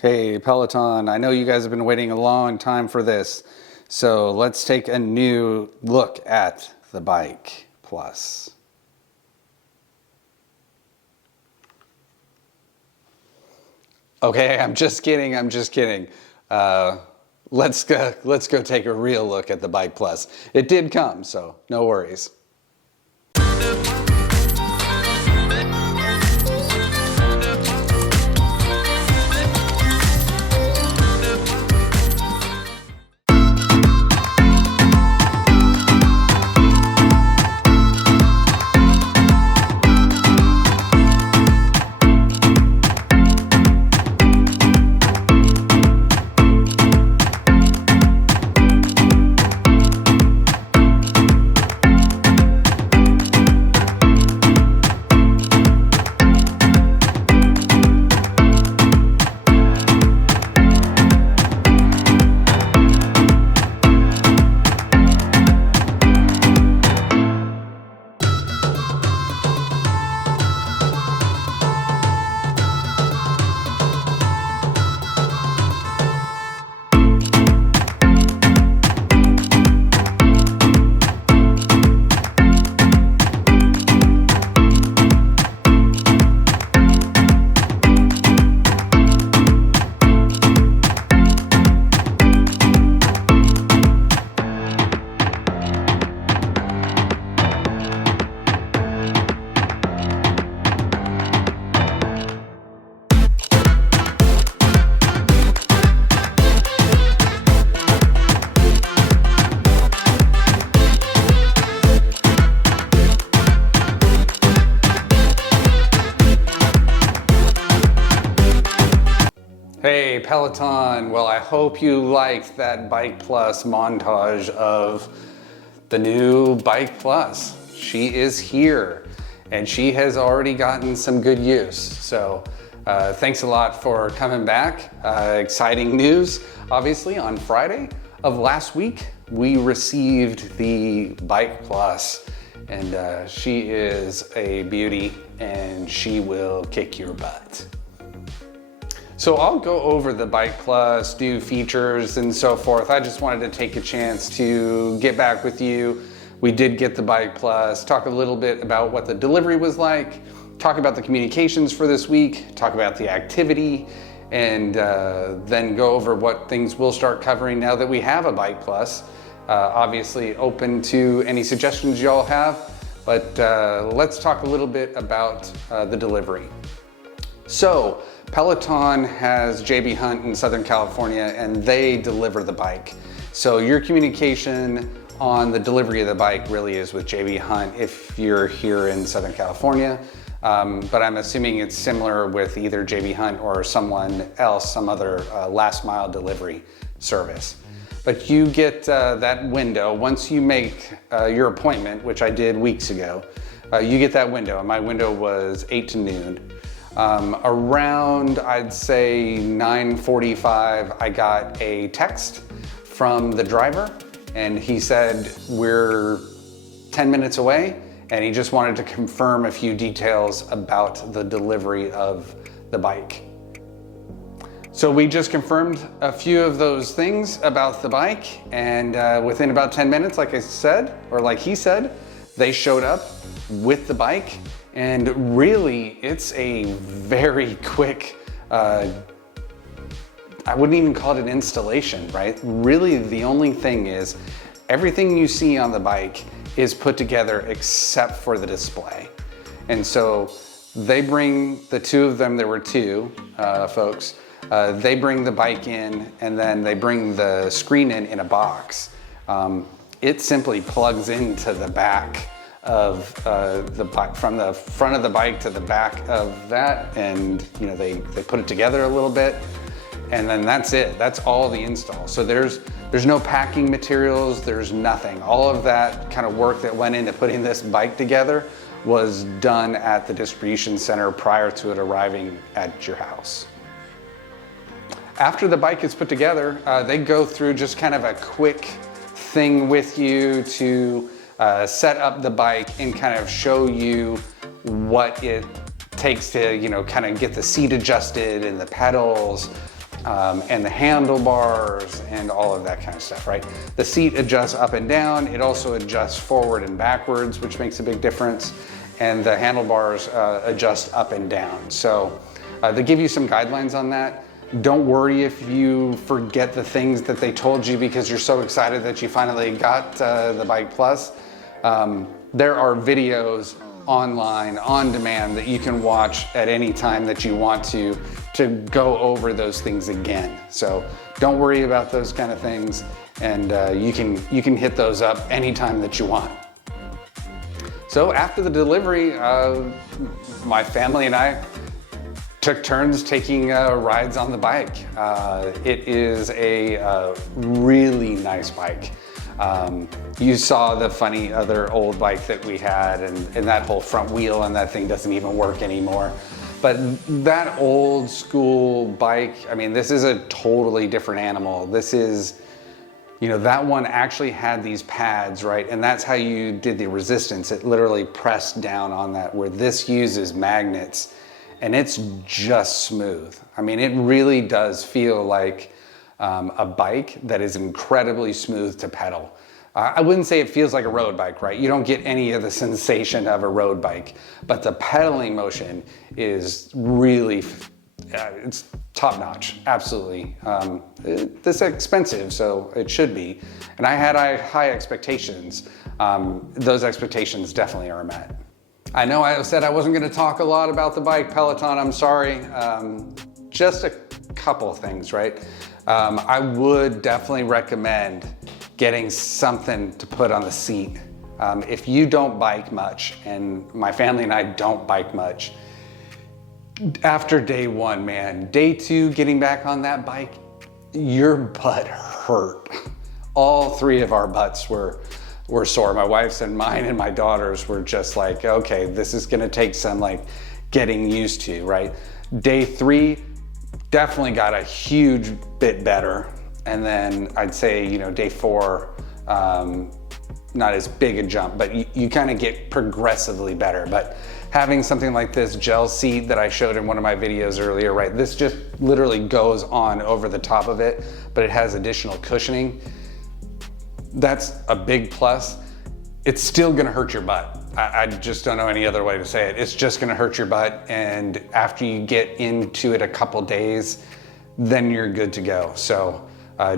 Hey, Peloton, I know you guys have been waiting a long time for this, so let's take a new look at the Bike Plus. Okay, I'm just kidding. Let's go take a real look at the Bike Plus. It did come, so no worries. Hey Peloton, well I hope you liked that Bike Plus montage of the new Bike Plus. She is here and she has already gotten some good use. So thanks a lot for coming back. Exciting news, obviously on Friday of last week, we received the Bike Plus and she is a beauty and she will kick your butt. So I'll go over the Bike Plus, new features and so forth. I just wanted to take a chance to get back with you. We did get the Bike Plus, talk a little bit about what the delivery was like, talk about the communications for this week, talk about the activity, and then go over what things we'll start covering now that we have a Bike Plus. Obviously open to any suggestions y'all have, but let's talk a little bit about the delivery. So Peloton has JB Hunt in Southern California and they deliver the bike. So your communication on the delivery of the bike really is with JB Hunt if you're here in Southern California. But I'm assuming it's similar with either JB Hunt or someone else, some other last mile delivery service. But you get that window once you make your appointment, which I did weeks ago. You get that window and my window was 8 to noon. Around, I'd say 9:45, I got a text from the driver and he said, we're 10 minutes away. And he just wanted to confirm a few details about the delivery of the bike. So we just confirmed a few of those things about the bike and within about 10 minutes, like I said, or like he said, they showed up with the bike. And really, it's a very quick, I wouldn't even call it an installation, right? Really, the only thing is everything you see on the bike is put together except for the display. And so they bring the two of them, there were two folks, they bring the bike in and then they bring the screen in a box. It simply plugs into the back of the bike, from the front of the bike to the back of that, and you know they put it together a little bit and then that's it. That's all the install. So there's no packing materials, there's nothing. All of that kind of work that went into putting this bike together was done at the distribution center prior to it arriving at your house. After the bike is put together, they go through just kind of a quick thing with you to set up the bike and kind of show you what it takes to, you know, kind of get the seat adjusted and the pedals, and the handlebars and all of that kind of stuff, right? The seat adjusts up and down. It also adjusts forward and backwards, which makes a big difference. And the handlebars adjust up and down. So they give you some guidelines on that. Don't worry if you forget the things that they told you because you're so excited that you finally got the Bike Plus. There are videos online, on demand, that you can watch at any time that you want to go over those things again. So don't worry about those kind of things, and you can hit those up anytime that you want. So after the delivery, my family and I took turns taking rides on the bike. It is a really nice bike. You saw the funny other old bike that we had, and that whole front wheel and that thing doesn't even work anymore. But that old school bike, I mean, this is a totally different animal. This is, you know, that one actually had these pads, right? And that's how you did the resistance. It literally pressed down on that, where this uses magnets, and it's just smooth. I mean, it really does feel like a bike that is incredibly smooth to pedal. I wouldn't say it feels like a road bike, right? You don't get any of the sensation of a road bike, but the pedaling motion is really, it's top notch, absolutely. This expensive, so it should be. And I had high expectations. Those expectations definitely are met. I know I said I wasn't gonna talk a lot about the bike, Peloton, I'm sorry. Just a couple of things, right? I would definitely recommend getting something to put on the seat. If you don't bike much, and my family and I don't bike much, after day one, man, day two, getting back on that bike, your butt hurt. All three of our butts were sore. My wife's and mine and my daughter's were just like, okay, this is gonna take some like getting used to, right? Day three, definitely got a huge bit better. And then I'd say, you know, day four, not as big a jump, but you kind of get progressively better. But having something like this gel seat that I showed in one of my videos earlier, right? This just literally goes on over the top of it, but it has additional cushioning. That's a big plus. It's still gonna hurt your butt. I just don't know any other way to say it. It's just gonna hurt your butt, and after you get into it a couple days, then you're good to go. So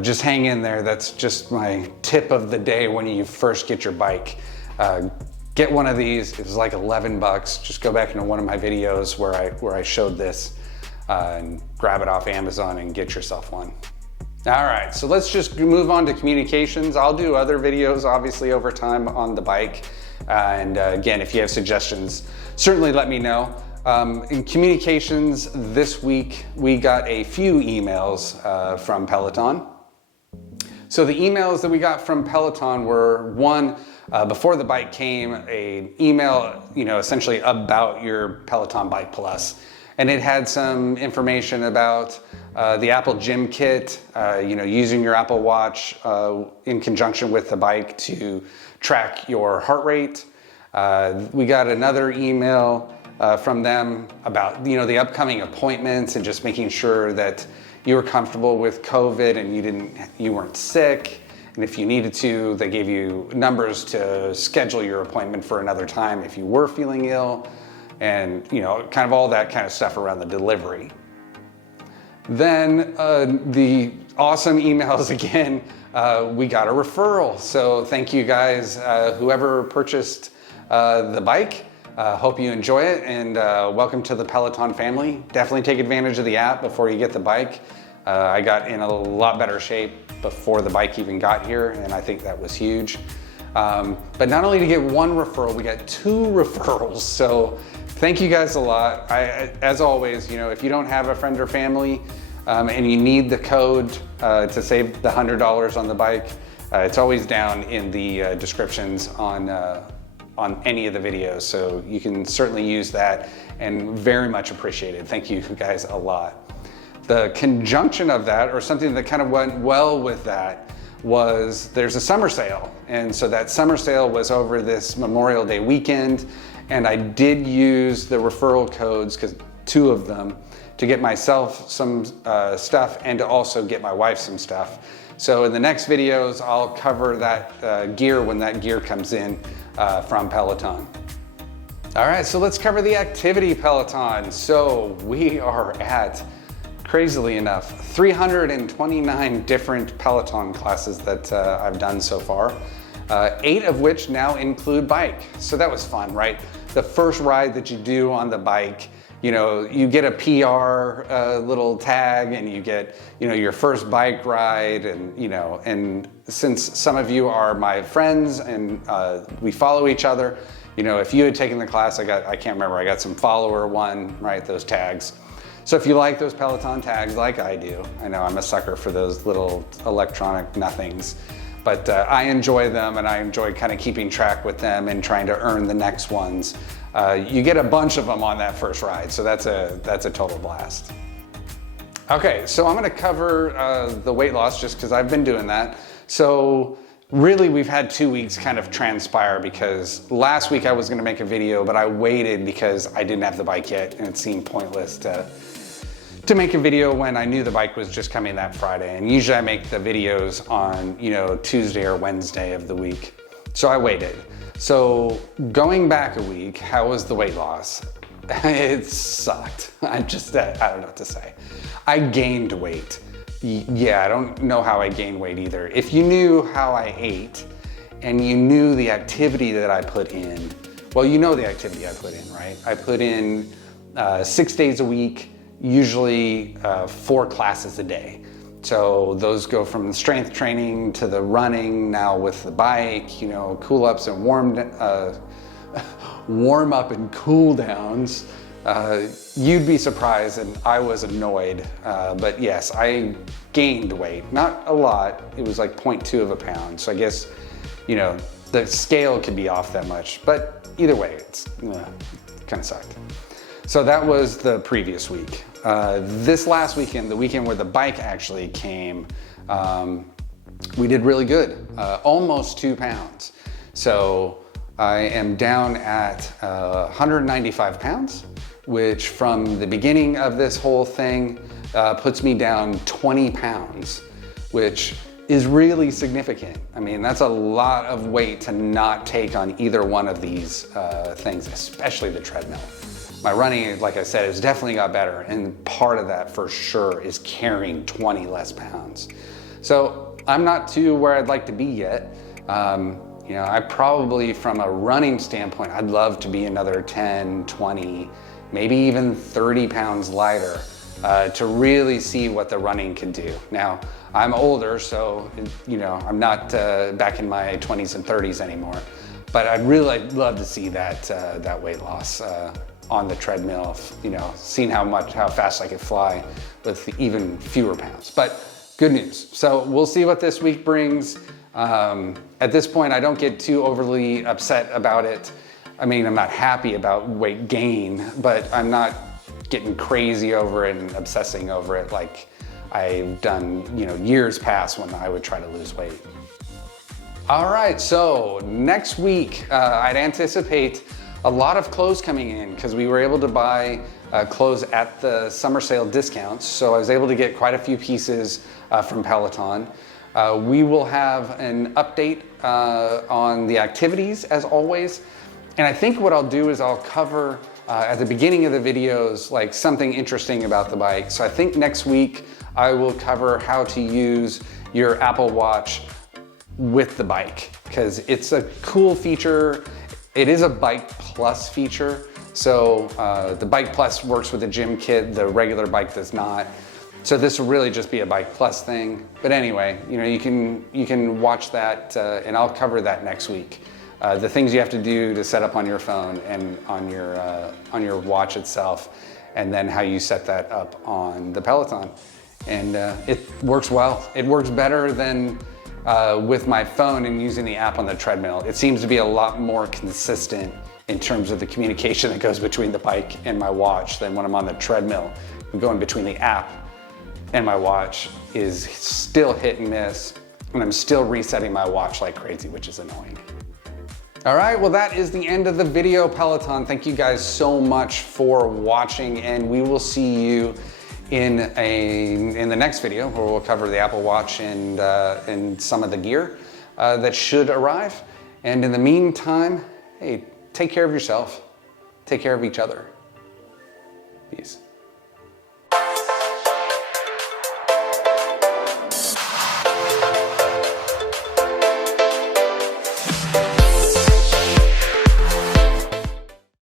just hang in there. That's just my tip of the day when you first get your bike. Get one of these. It was like 11 bucks. Just go back into one of my videos where I showed this and grab it off Amazon and get yourself one. All right, so let's just move on to communications. I'll do other videos, obviously, over time on the bike. And again, if you have suggestions, certainly let me know. In communications this week, we got a few emails from Peloton. So the emails that we got from Peloton were, one, before the bike came, an email, you know, essentially about your Peloton Bike Plus. And it had some information about the Apple Gym Kit, you know, using your Apple Watch in conjunction with the bike to track your heart rate. We got another email from them about, you know, the upcoming appointments and just making sure that you were comfortable with COVID and you weren't sick. And if you needed to, they gave you numbers to schedule your appointment for another time if you were feeling ill, and, you know, kind of all that kind of stuff around the delivery. Then the awesome emails again, we got a referral. So thank you guys, whoever purchased the bike. Hope you enjoy it, and welcome to the Peloton family. Definitely take advantage of the app before you get the bike. I got in a lot better shape before the bike even got here, and I think that was huge. But not only to get one referral, we got 2 referrals. So thank you guys a lot. As always, you know, if you don't have a friend or family and you need the code to save the $100 on the bike, it's always down in the descriptions on any of the videos. So you can certainly use that, and very much appreciated. Thank you guys a lot. The conjunction of that, or something that kind of went well with that, was there's a summer sale. And so that summer sale was over this Memorial Day weekend. And I did use the referral codes, 2 of them, to get myself some stuff and to also get my wife some stuff. So in the next videos, I'll cover that gear when that gear comes in from Peloton. All right, so let's cover the activity Peloton. So we are at, crazily enough, 329 different Peloton classes that I've done so far. 8 of which now include bike. So that was fun, right? The first ride that you do on the bike, you know, you get a PR little tag and you get, you know, your first bike ride, and, you know, and since some of you are my friends and we follow each other, you know, if you had taken the class, I can't remember, I got some follower one, right, those tags. So if you like those Peloton tags like I do, I know I'm a sucker for those little electronic nothings, but I enjoy them, and I enjoy kind of keeping track with them and trying to earn the next ones. You get a bunch of them on that first ride, so that's a total blast. Okay, so I'm gonna cover the weight loss just because I've been doing that. So really, we've had 2 weeks kind of transpire, because last week I was gonna make a video, but I waited because I didn't have the bike yet, and it seemed pointless to make a video when I knew the bike was just coming that Friday. And usually I make the videos on, you know, Tuesday or Wednesday of the week. So I waited. So going back a week, how was the weight loss? It sucked. I don't know what to say. I gained weight. Yeah, I don't know how I gained weight either. If you knew how I ate and you knew the activity that I put in, well, you know the activity I put in, right? I put in 6 days a week, usually 4 classes a day. So those go from strength training to the running, now with the bike, you know, cool ups and warm up and cool downs. You'd be surprised, and I was annoyed, but yes, I gained weight. Not a lot, it was like 0.2 of a pound. So I guess, you know, the scale could be off that much, but either way, it's kind of sucked. So that was the previous week. This last weekend, the weekend where the bike actually came, we did really good, almost 2 pounds. So I am down at 195 pounds, which from the beginning of this whole thing puts me down 20 pounds, which is really significant. I mean, that's a lot of weight to not take on either one of these things, especially the treadmill. My running, like I said, has definitely got better, and part of that for sure is carrying 20 less pounds. So I'm not to where I'd like to be yet. You know, I probably, from a running standpoint, I'd love to be another 10, 20, maybe even 30 pounds lighter to really see what the running can do. Now, I'm older, so, you know, I'm not back in my 20s and 30s anymore, but I'd really love to see that weight loss on the treadmill, you know, seeing how fast I could fly with even fewer pounds. But good news. So we'll see what this week brings. At this point, I don't get too overly upset about it. I mean, I'm not happy about weight gain, but I'm not getting crazy over it and obsessing over it like I've done, you know, years past when I would try to lose weight. All right, so next week, I'd anticipate a lot of clothes coming in because we were able to buy clothes at the summer sale discounts. So I was able to get quite a few pieces from Peloton. We will have an update on the activities as always. And I think what I'll do is I'll cover at the beginning of the videos like something interesting about the bike. So I think next week I will cover how to use your Apple Watch with the bike, because it's a cool feature. It is a Bike Plus feature. So the Bike Plus works with the gym kit, the regular bike does not. So this will really just be a Bike Plus thing. But anyway, you know, you can watch that and I'll cover that next week. The things you have to do to set up on your phone and on your watch itself, and then how you set that up on the Peloton. And it works well. It works better than with my phone and using the app on the treadmill. It seems to be a lot more consistent in terms of the communication that goes between the bike and my watch than when I'm on the treadmill. Going between the app and my watch is still hit and miss, and I'm still resetting my watch like crazy, which is annoying. All right, well, that is the end of the video, Peloton. Thank you guys so much for watching, and we will see you in the next video where we'll cover the Apple Watch and some of the gear that should arrive. And in the meantime, hey, take care of yourself. Take care of each other. Peace.